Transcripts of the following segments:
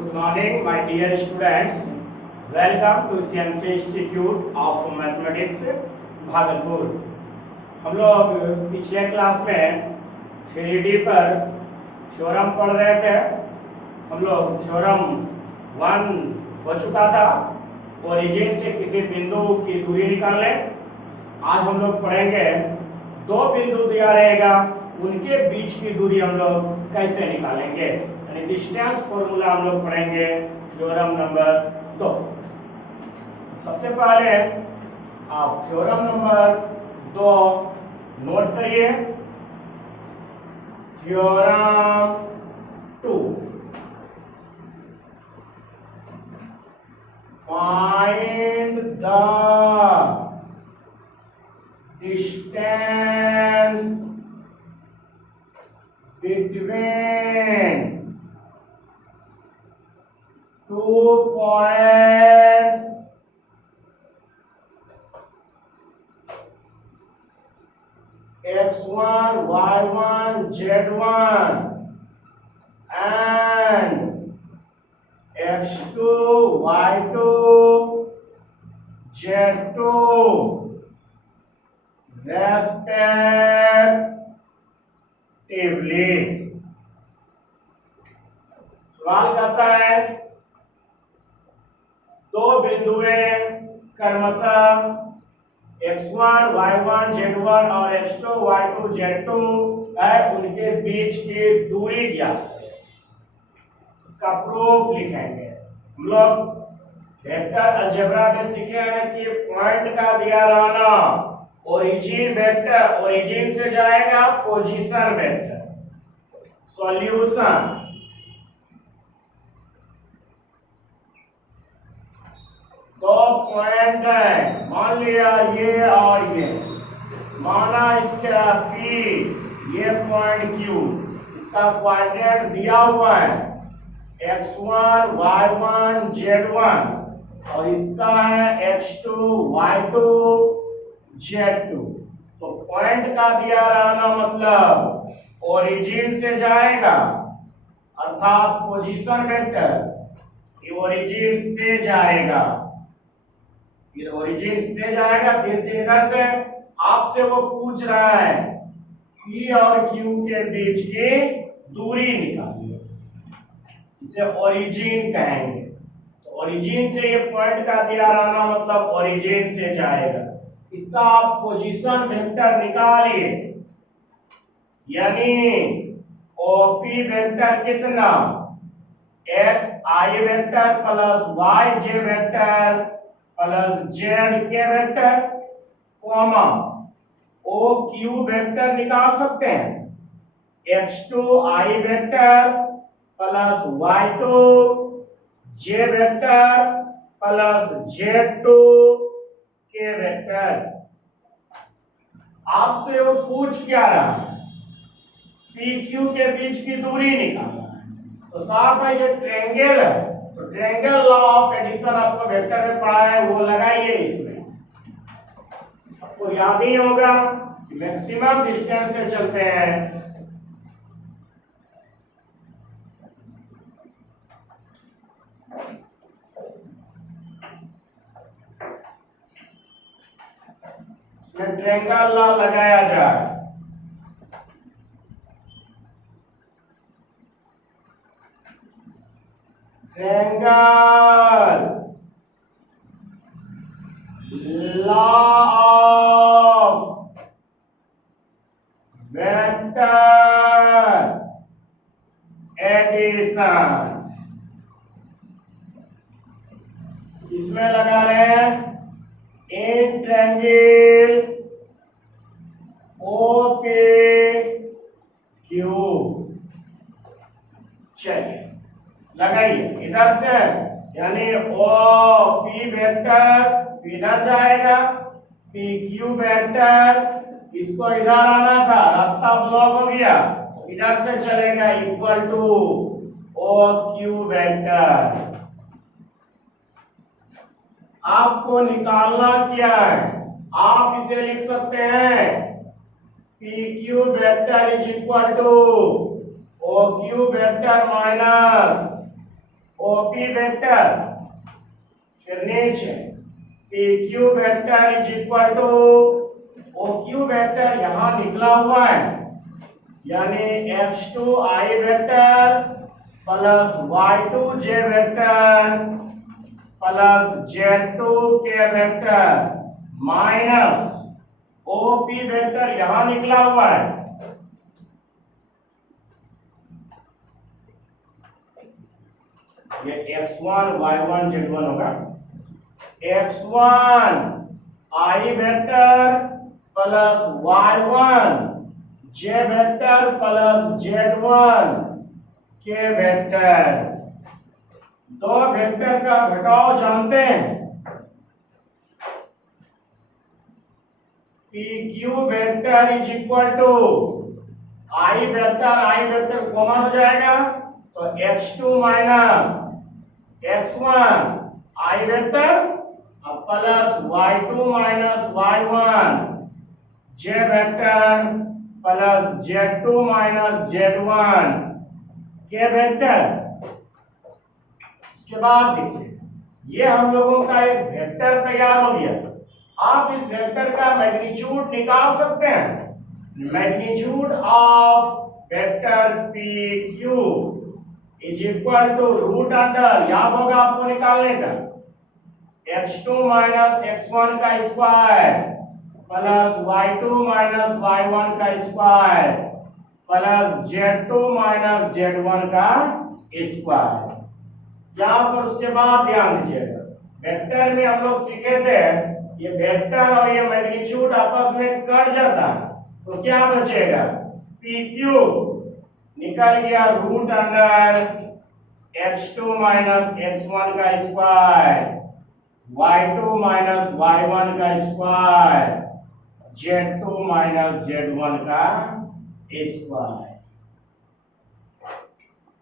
Good morning, my dear students. Welcome to CMC Institute of Mathematics, Bhagalpur. हम लोग पिछले class में 3D पर थ्योरम पढ़ रहे थे। हम लोग थ्योरम 1 हो चुका था, ओरिजिन से किसी बिंदु की दूरी निकाल लें। आज हम लोग पढ़ेंगे दो बिंदु दिया रहेगा, उनके बीच की दूरी हम लोग कैसे निकालेंगे, यानी डिस्टेंस फॉर्मूला हम लोग पढ़ेंगे थ्योरम नंबर 2। सबसे पहले आप थ्योरम नंबर 2 नोट करिए। Theorem 2, find the distance between 2 points x1, y1, z1 and x2, y2, z2 respectively। सवाल कहता है दो बिंदुएं क्रमशः x1, y1, z1 और x2, y2, z2 है, उनके बीच की दूरी ज्ञात है। इसका प्रूफ लिखेंगे। हम लोग वेक्टर अलजेब्रा में सीखे हैं कि पॉइंट का दिया रहना ओरिजिन वेक्टर, ओरिजिन से जाएगा पोजीशन वेक्टर। सॉल्यूशन दो पॉइंट है, मान लिया ये और ये, माना इसका P, ये पॉइंट Q, इसका क्वाड्रेंट दिया हुआ है x1, y1, z1 और इसका है x2, y2, z2। तो पॉइंट का दिया रहना मतलब ओरिजिन से जाएगा, अर्थात पोजीशन वेक्टर ये ओरिजिन से जाएगा, ये ओरिजिन से जाएगा। तीन इधर से आपसे वो पूछ रहा है P और Q के बीच की दूरी निकालिए, इसे ओरिजिन कहेंगे। तो ओरिजिन से ये पॉइंट का दिया रहना मतलब ओरिजिन से जाएगा, इसका आप पोजीशन वेक्टर निकालिए, यानी OP वेक्टर कितना xi vector plus yj vector plus zk vector comma OQ vector निकाल सकते हैं x2i vector plus y2 j vector plus z2 k vector. आपसे वो पूछ क्या रहा है, PQ के बीच की दूरी निकालना है। तो साफ है ये ट्रायंगल है, तो ट्रायंगल लॉ ऑफ एडिशन आपको वेक्टर में पढ़ा है, वो लगाइए। इसमें आपको याद ही होगा कि मैक्सिमम डिस्टेंस से चलते हैं। इसमें ट्रायंगल लॉ लगाया जाए। Triangle law of vector addition, इसमें लगा रहे हैं इन ट्रायंगल OPQ। चलिए लगाइए इधर से, यानी OP वेक्टर इधर जाएगा, PQ वेक्टर इसको इधर आना था, रास्ता ब्लॉक हो गया, इधर से चलेगा इक्वल टू OQ वेक्टर। आपको निकालना क्या है, आप इसे लिख सकते हैं PQ vector is equal to OQ vector minus OP vector, फिर नीचे P Q vector is equal to O Q vector यहां निकला हुआ है, यानी x2 i vector plus y2 j vector plus z2 k vector minus OP vector यहां निकला हुआ है, ये x1 y1 z1 होगा, x1 i vector plus y1 j vector plus z1 के वेक्टर, दो वेक्टर का घटाव जानते हैं, P Q vector is equal to i vector common हो जाएगा तो x2 minus x1 i vector plus y2 minus y1 j vector plus z2 minus z1 के वेक्टर। इसके बाद देखिए ये हम लोगों का एक वेक्टर तैयार हो गया। आप इस वेक्टर का मैग्नीट्यूड निकाल सकते हैं। Magnitude of vector P Q is equal to root under, याद होगा आपको निकालने का, x2 माइनस x1 का square plus y2 minus y1 का square plus z2 minus z1 का स्क्वायर। यहां पर उसके बाद ध्यान दीजिएगा, वेक्टर में हम लोग सीखे थे ये वेक्टर और ये मैग्नीट्यूड आपस में कट जाता है तो क्या बचेगा, पी क्यू निकल गया root under x2 minus x1 का स्क्वायर y2 माइनस y1 का स्क्वायर z2 माइनस z1 का स्क्वायर।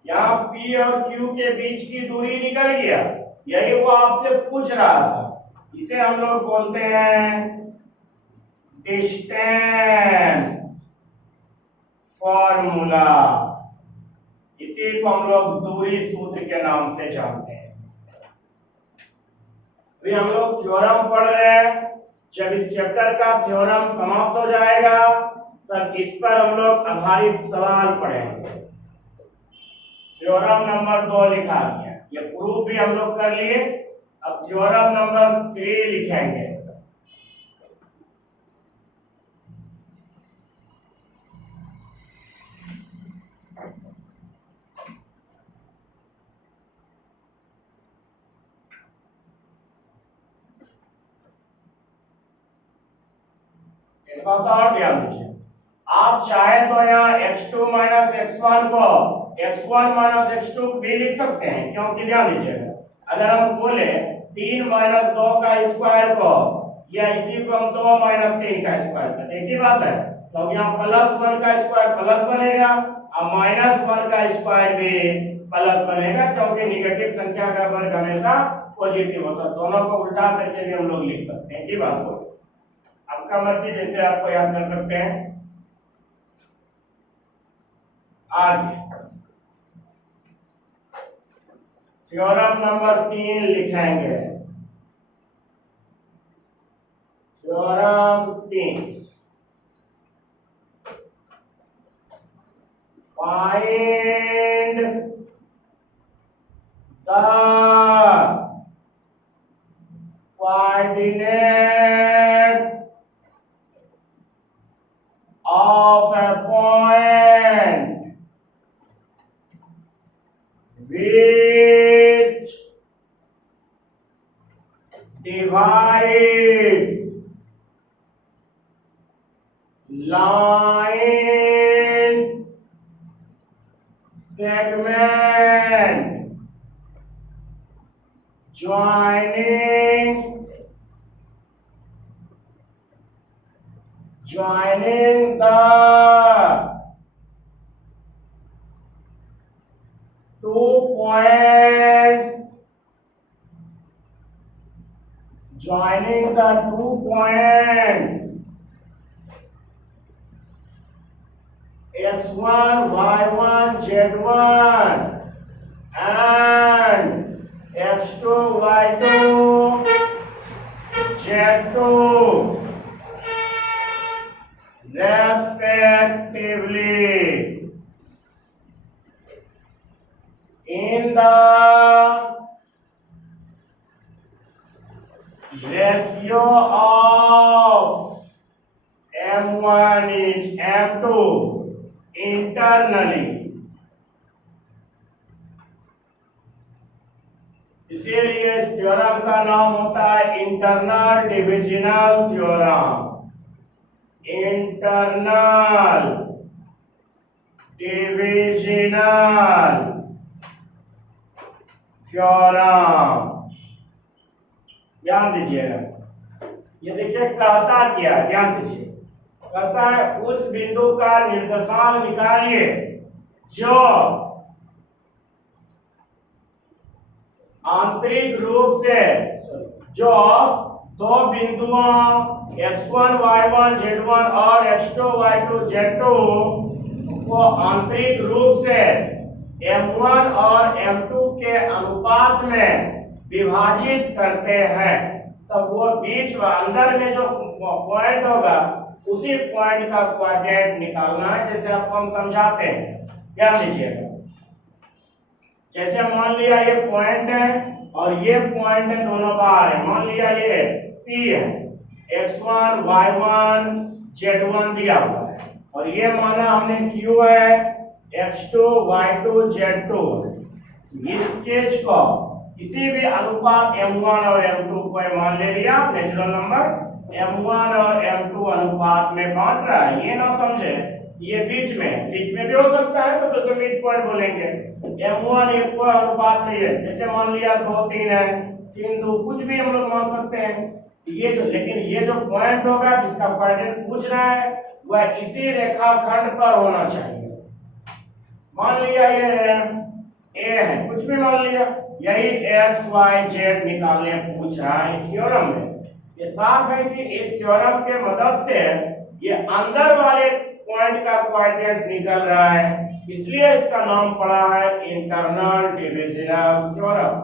यहाँ P और Q के बीच की दूरी निकल गया, यही वो आपसे पूछ रहा था, इसे हम लोग बोलते हैं डिस्टेंस फॉर्मूला, इसी को हम लोग दूरी सूत्र के नाम से जानते हैं। अभी हम लोग थ्योरम पढ़ रहे हैं, जब इस चैप्टर का थ्योरम समाप्त हो जाएगा तब इस पर हम लोग आधारित सवाल पढ़ेंगे। थ्योरम नंबर 2 लिखा गया, ये प्रूफ भी हम लोग कर लिए, अब थ्योरम नंबर 3 लिखेंगे। एक बात और ध्यान दीजिए, आप चाहे तो यहाँ x2 माइनस x1 को x1 माइनस x2 भी लिख सकते हैं, क्योंकि ध्यान दीजिएगा अगर हम बोले 3 माइनस 2 का स्क्वायर को या इसी को हम 2 माइनस 3 का स्क्वायर करते हैं, एक ही बात है, तो यहाँ प्लस 1 का स्क्वायर प्लस बनेगा और माइनस 1 का स्क्वायर भी प्लस बनेगा, क्योंकि निगेटिव संख्या का वर्ग हमेशा पॉजिटिव होता है। दोनों को उल्टा करके भी हम लोग लिख सकते हैं, एक ही बात हो, आपका मर्जी जैसे आपको याद कर सकते हैं। आगे थ्योरम नंबर 3 लिखेंगे। Theorem 3, find the coordinate of a point which divides line segment joining the two points, x1 y1 z1 and x2 y2 z2 respectively in the ratio of m1 is m2 internally। इसीलिए इस theorem का नाम होता है internal divisional theorem. Internal divisional theorem, ध्यान दीजिएगा। ये देखिए कहता क्या है, ध्यान दीजिए। कहता है उस बिंदु का निर्देशांक निकालिए जो आंतरिक रूप से जो दो बिंदुओं x1 y1 z1 और x2 y2 z2 को आंतरिक रूप से m1 और m2 के अनुपात में विभाजित करते हैं। तब वो बीच में अंदर में जो पॉइंट होगा उसी पॉइंट का कोऑर्डिनेट निकालना है। जैसे आपको हम समझाते हैं, ध्यान दीजिएगा। जैसे मान लिया ये पॉइंट है और ये पॉइंट है, दोनों बाहर है। मान लिया ये P है, x1 y1 z1 दिया हुआ है और ये माना हमने Q है, x2 y2 z2। इस केस को किसी भी अनुपात m1 और m2 को मान ले लिया, नेचुरल नंबर m1 और m2 अनुपात में बांट रहा है। ये ना समझे ये बीच में भी हो सकता है, तो उसको मिड पॉइंट बोलेंगे। m1 एक को अनुपात में है, जैसे मान लिया 2 3 है, 3 2 कुछ भी हम लोग मान सकते हैं। ये जो लेकिन ये जो पॉइंट होगा जिसका कोऑर्डिनेट पूछ रहा है वह इसी रेखाखंड पर होना चाहिए। मान लिया ये a है, कुछ भी मान लिया, यही x y z निकालने पूछ रहा है इस थ्योरम में। ये साफ है कि इस थ्योरम के मदद से ये अंदर वाले पॉइंट का कोऑर्डिनेट निकल रहा है, इसलिए इसका नाम पड़ा है इंटरनल डिविजनल थ्योरम।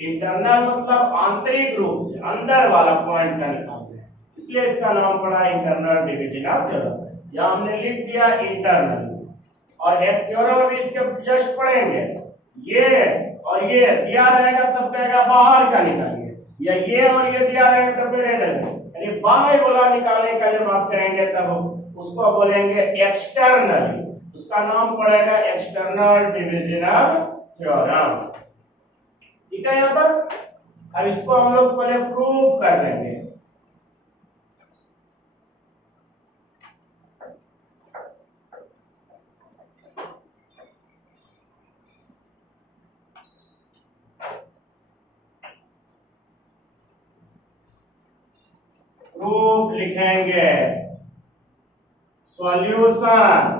इंटरनल मतलब आंतरिक रूप से अंदर वाला पॉइंट का निकालना है, इसलिए इसका नाम पड़ा इंटरनल डिविजनल थ्योरम। यहां हमने लिख दिया इंटरनल। और एक थ्योरम अभी इसके जस्ट पढ़ेंगे, ये और ये दिया रहेगा तब कहेगा बाहर का निकालिए, या ये और ये दिया रहेगा तब कहेगा यानी बाह्य गोला निकालने का जब बात करेंगे तब उसको बोलेंगे एक्सटर्नली। उसका नाम पड़ेगा एक्सटर्नल डिविजनल थ्योरम। ठीक है यहां तक। अब इसको हम लोग पहले प्रूव कर लेंगे। प्रूफ लिखेंगे, सॉल्यूशन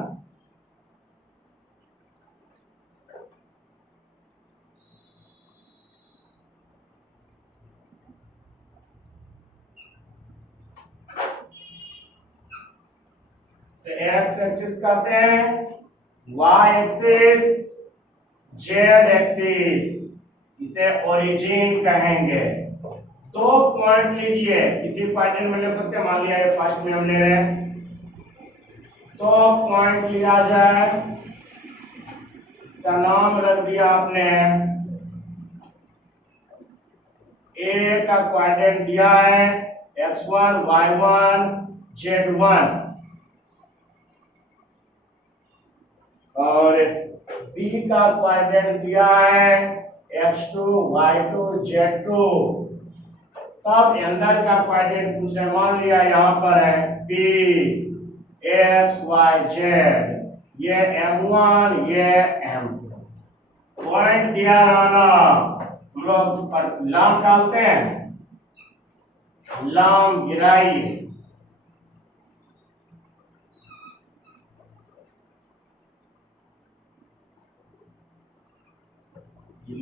से एक्स एक्सिस कहते हैं, वाई एक्सिस, जेड एक्सिस, इसे ओरिजिन कहेंगे। दो पॉइंट लीजिए, किसी पैटर्न में ले सकते हैं। मान लिया ये फर्स्ट में हम ले रहे हैं, तो पॉइंट लिया जाए, इसका नाम रख दिया आपने, ए का कोऑर्डिनेट दिया है x1 y1 z1 और बी का कोऑर्डिनेट दिया है x2 y2 z2। तब अंदर का कोऑर्डिनेट पूछ रहे, मान लिया यहाँ पर है p x y z, ये m1 ये m2। पॉइंट दिया रहना, हम लोग पर लाम डालते हैं, लाम गिराइए,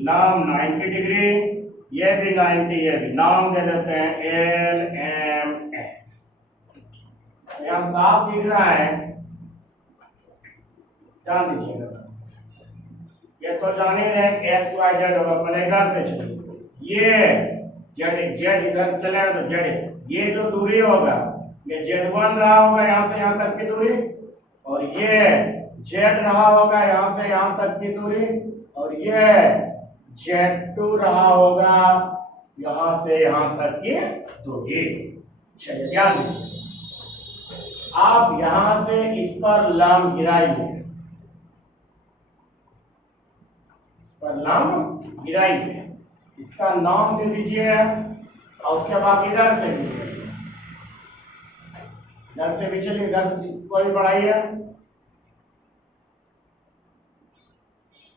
लाम 90 डिग्री, ये भी 90, ये भी नाम दे देते हैं एल एम एन। यहाँ साफ दिख रहा है, ध्यान दीजिएगा। ये तो जान ही रहे एक्स वाई जेड होगा, पहले इधर से चलिए, ये जेड जेड इधर चले तो जेड, ये जो दूरी होगा ये Z1 रहा होगा यहाँ से यहाँ तक की दूरी, और ये Z रहा होगा यहाँ से यहाँ तक की दूरी, और ये Z2 रहा होगा यहाँ से यहाँ तक की दूरी। चलिए ध्यान दीजिए, आप यहां से इस पर लंब गिराइए, इस पर लंब गिराइए, इसका नाम दे दीजिए, और उसके बाद इधर से भी चलिए, इधर इसको भी बढ़ाइए,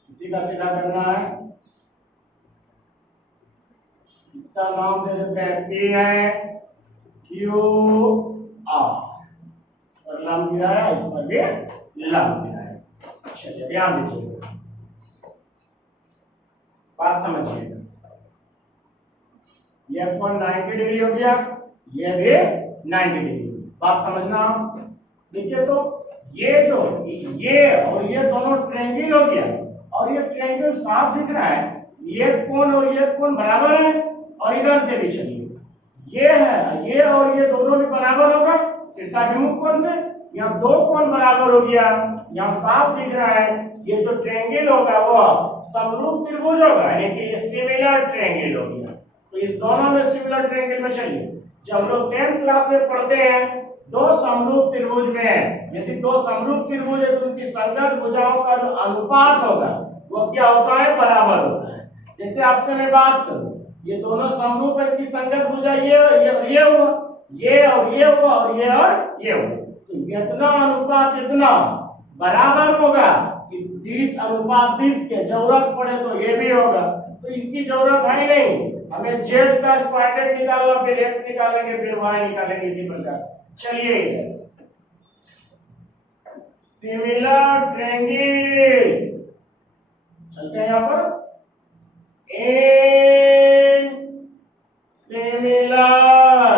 इसी का सीधा करना है, इसका नाम दे देते हैं P है क्यू आर, इस पर लंब गिराया, इस पर भी लंब गिराया। चलिए ध्यान दीजिएगा, बात समझिएगा, ये F1 90 डिग्री हो गया, ये भी 90 डिग्री, बात समझना। देखिए तो ये जो ये और ये दोनों ट्रायंगल हो गया, और ये ट्रायंगल साफ दिख रहा है, ये कोण और ये कोण बराबर है, और इधर से भी चलिए ये है, ये और ये दोनों भी बराबर होगा शीर्षाभिमुख कोण से, यहाँ दो कोण बराबर हो गया, यहाँ साफ दिख रहा है, ये जो ट्रायंगल होगा वो समरूप त्रिभुज होगा, यानी कि ये सिमिलर ट्रायंगल हो गया। तो इस दोनों में सिमिलर ट्रायंगल में चलिए, जब हम लोग 10th क्लास में पढ़ते हैं, दो समरूप त्रिभुज में यदि दो समरूप त्रिभुज है तो उनकी संगत भुजाओं का जो अनुपात होगा वो क्या होता है, बराबर होता है। जैसे आपसे मैं बात करूं, ये दोनों समरूप है, इनकी संगत भुजा ये हुआ, ये और ये हुआ, और ये हुआ, तो इतना अनुपात इतना बराबर होगा कि 30:30 के जरूरत पड़े तो ये भी होगा, तो इनकी जरूरत है नहीं, हमें जेड का क्वाड्रेंट निकालना, फिर एक्स निकालेंगे, फिर वाई निकालेंगे, इसी प्रकार। चलिए सिमिलर ट्रायंगल चलते हैं यहां पर, इन सिमिलर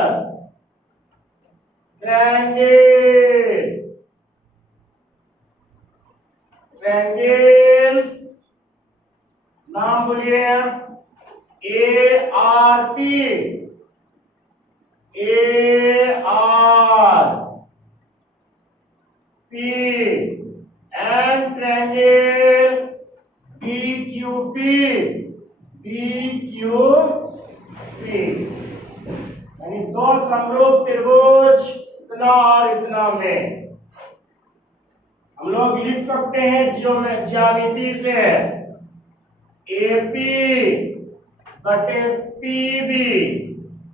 ट्रायंगल्स, नाम बोलिए ARP, and triangle BQP, यानी दो समरूप त्रिभुज इतना और इतना में हम लोग लिख सकते हैं ज्यामिति से AP बटे PB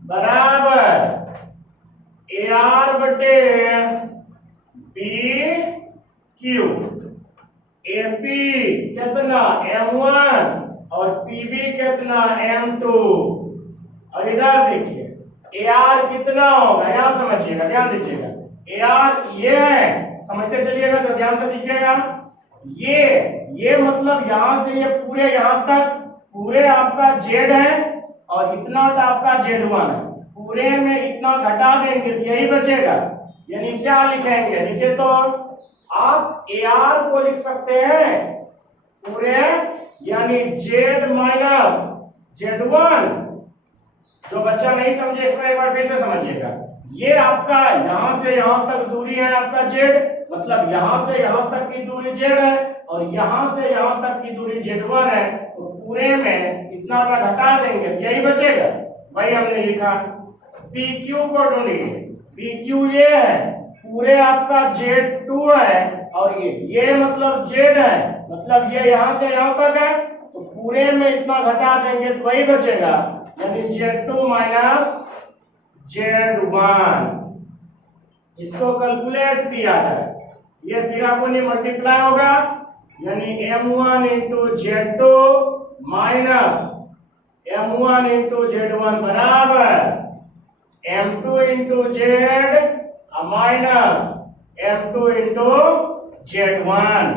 बराबर AR बटे BQ, AP कितना M1 और PB कितना M2, और इधर देखिए AR कितना होगा, यहां समझिएगा, ध्यान दीजिएगा, AR ये है, समझते चलिएगा तो ध्यान से दिखेगा, ये मतलब यहां से ये पूरे यहां तक पूरे आपका Z है, और इतना आपका Z1 है, पूरे में इतना घटा देंगे तो यही बचेगा, यानी क्या लिखेंगे, देखिए तो आप AR को लिख सकते हैं पूरे, यानी Z माइनस Z1, जो बच्चा नहीं समझे इसको एक बार फिर से समझिएगा, ये आपका यहां से यहां तक दूरी है आपका Z, मतलब यहां से यहां तक की दूरी Z है, और यहां से यहां तक की दूरी Z1 है, तो पूरे में इतना का घटा देंगे तो यही बचेगा, वही हमने लिखा। PQ को ढूंढिए, PQ ये है, पूरे आपका Z2 है, और ये मतलब Z है, मतलब ये यहां से यहां तक है, तो पूरे में इतना घटा देंगे तो वही बचेगा, यानी Z2 माइनस Z1। इसको कैलकुलेट किया जाए, ये तिराकोनी मल्टीप्लाई होगा, यानी M1 into Z2 minus M1 into Z1 बराबर M2 into Z minus M2 into Z1।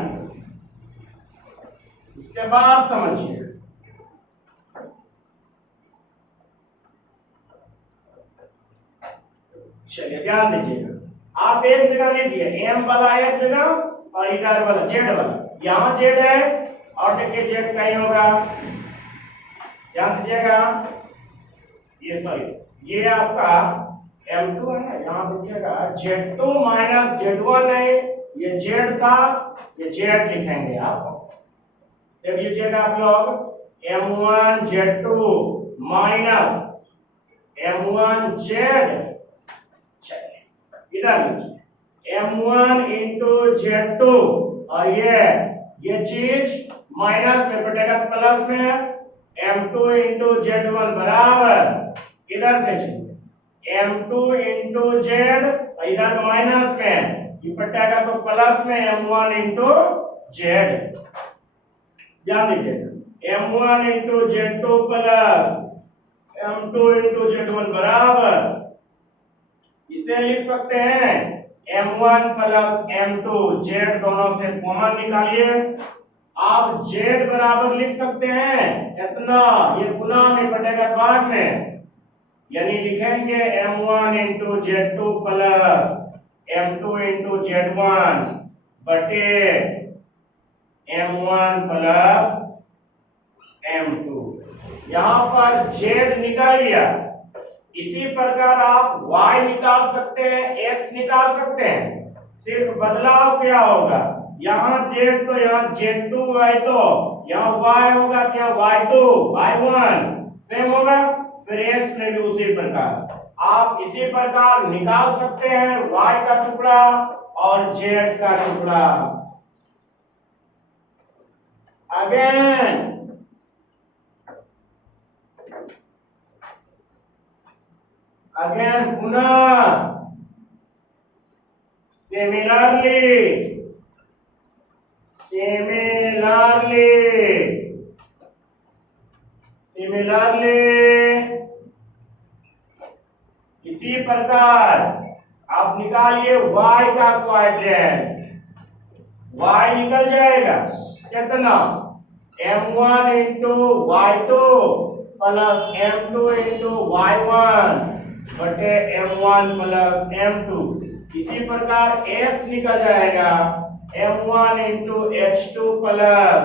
उसके बाद समझिए, चलिए ध्यान दीजिएगा, आप एक जगह लीजिए, M वाला एक जगह और इधर वाला Z वाला, यहाँ Z है, और देखिए Z कहीं होगा, ध्यान दीजिएगा, ये सॉरी ये आपका M2 है ना, यहाँ देखिएगा Z2 माइनस Z1 है, ये Z था, ये Z लिखेंगे आप, देख लीजिएगा आप लोग, M1 Z2 minus M1 Z, इधर लिखिए M1 इंटू Z2, और ये चीज माइनस में बटेगा प्लस में, M2 इंटू Z1 बराबर, इधर से चलिए M2 इंटू Z, इधर माइनस में, ये बटेगा तो प्लस में M1 इंटू Z। ध्यान दीजिएगा M1 into Z2 plus M2 into Z1 बराबर, इसे लिख सकते हैं M1 प्लस M2, Z दोनों से कॉमन निकालिए, आप Z बराबर लिख सकते हैं इतना, ये गुना में बटेगा बाद में, यानी लिखेंगे M1 into Z2 plus M2 into Z1 बटे M1 प्लस M2। यहां पर Z निकाल लिया, इसी प्रकार आप y निकाल सकते हैं, x निकाल सकते हैं, सिर्फ बदलाव क्या होगा, यहाँ z तो यहाँ z2 y2, यहाँ y होगा तो यहाँ y2 y1 सेम होगा, फिर x में भी उसी प्रकार आप इसी प्रकार निकाल सकते हैं y का टुकड़ा और z का टुकड़ा। अगेन पुनः सिमिलरली इसी प्रकार आप निकालिए y का क्वाड्रेंट, y निकल जाएगा कितना, M1 into y2 plus M2 into y1 बटे M1 प्लस M2। इसी प्रकार x निकल जाएगा M1 into x2 plus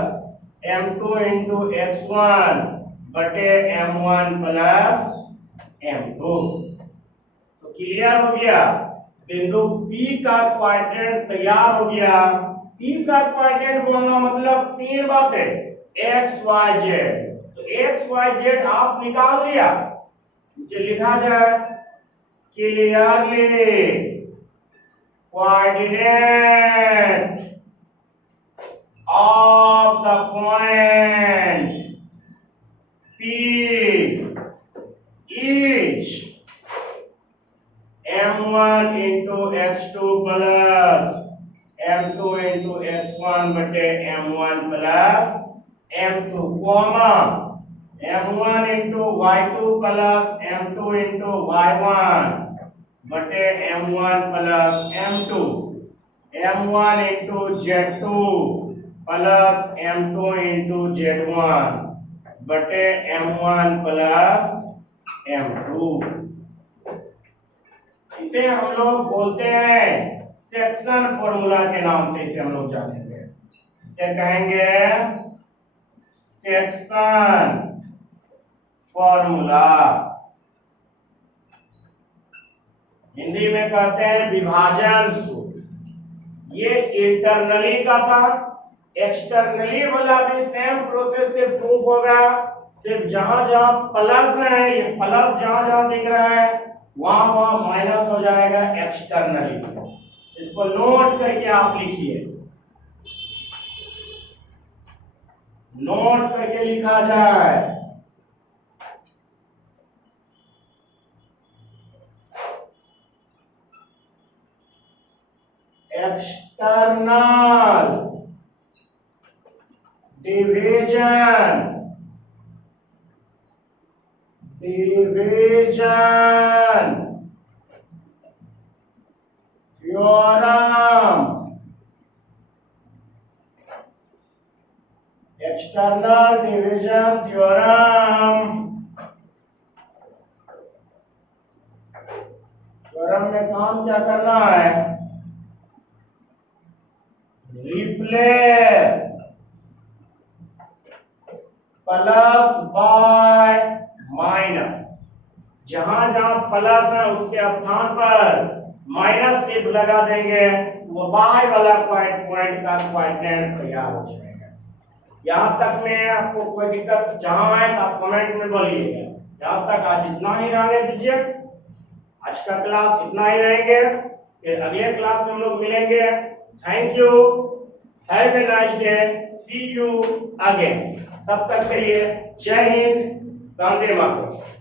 M2 into x1 बटे M1 प्लस M2। तो क्लियर हो गया, बिंदु P का क्वाड्रेंट तैयार हो गया। P का क्वाड्रेंट बोलना मतलब तीन बातें, x y z, तो x y z आप निकाल दिया, जो लिखा जाए clearly coordinate of the point P is M1 into x2 plus M2 into x1 बटे M1 plus M2 comma M1 into y2 plus M2 into y1 बटे M1 plus M2, M1 into Z2 plus M2 into Z1 बटे M1 plus M2। इसे हम लोग बोलते हैं section formula के नाम से, इसे हम लोग जानेंगे, इसे कहेंगे सेक्शन फॉर्मूला, हिंदी में कहते हैं विभाजन सूत्र। ये इंटरनली का था, एक्सटर्नली वाला भी सेम प्रोसेस से प्रूफ होगा, सिर्फ जहां जहां प्लस है, ये प्लस जहां जहां दिख रहा है वहां वहां माइनस हो जाएगा एक्सटर्नली। इसको नोट करके आप लिखिए, नोट करके लिखा जाए external division theorem, external division theorem. Theorem में काम क्या करना है, रिप्लेस प्लस बाय माइनस, जहां जहां प्लस है उसके स्थान पर माइनस सिर्फ लगा देंगे, वो बाहर वाला पॉइंट का क्वाड्रेंट तैयार हो जाएगा। यहाँ तक में आपको कोई दिक्कत जहां आए तो आप कमेंट में बोलिएगा। यहाँ तक आज इतना ही रहने दीजिए, आज का क्लास इतना ही रहेंगे, फिर अगले क्लास में हम लोग मिलेंगे। Thank you, have a nice day, see you again. तब तक के लिए जय हिंद, वंदे मातरम।